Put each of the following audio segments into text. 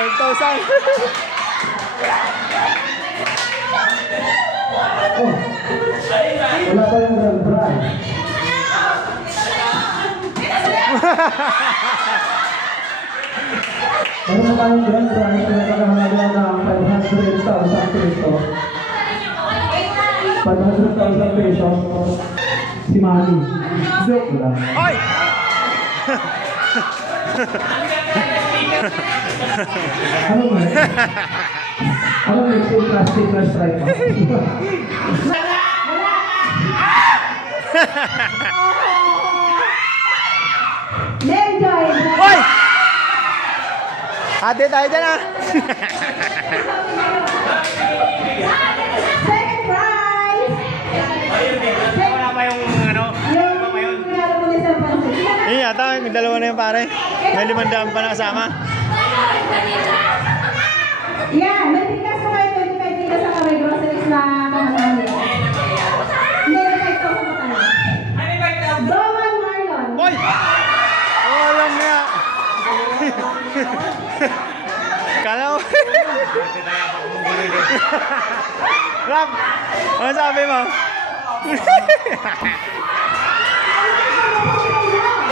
5,000. Oh, wala pa yung grand prize. Meron na tayong grand prize na nakahalaga ng 500,000 pesos. 500,000 pesos. Si Mami. Joke lang. Hoy! Ano nga? Ano nga yung plastic na strike mo? Enjoy! Hoy! Ate tayo dyan ah! Second prize! Wala pa yung ano? Yung regalo mo niya sa pansin. Yun yata, may dalawa na yung pare. May 500 pa na kasama. Yeah, may tikas ko kayo 25 tikas sa kamay groceries na kamanami. Hindi, may 5,000 pa tayo. Roman Marlon. Hoy! Oh, alam niya. Kala mo. Ram, ano sabi mo?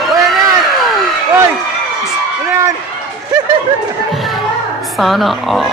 Hoy, ano yan? Hoy! Ano yan? Sana all.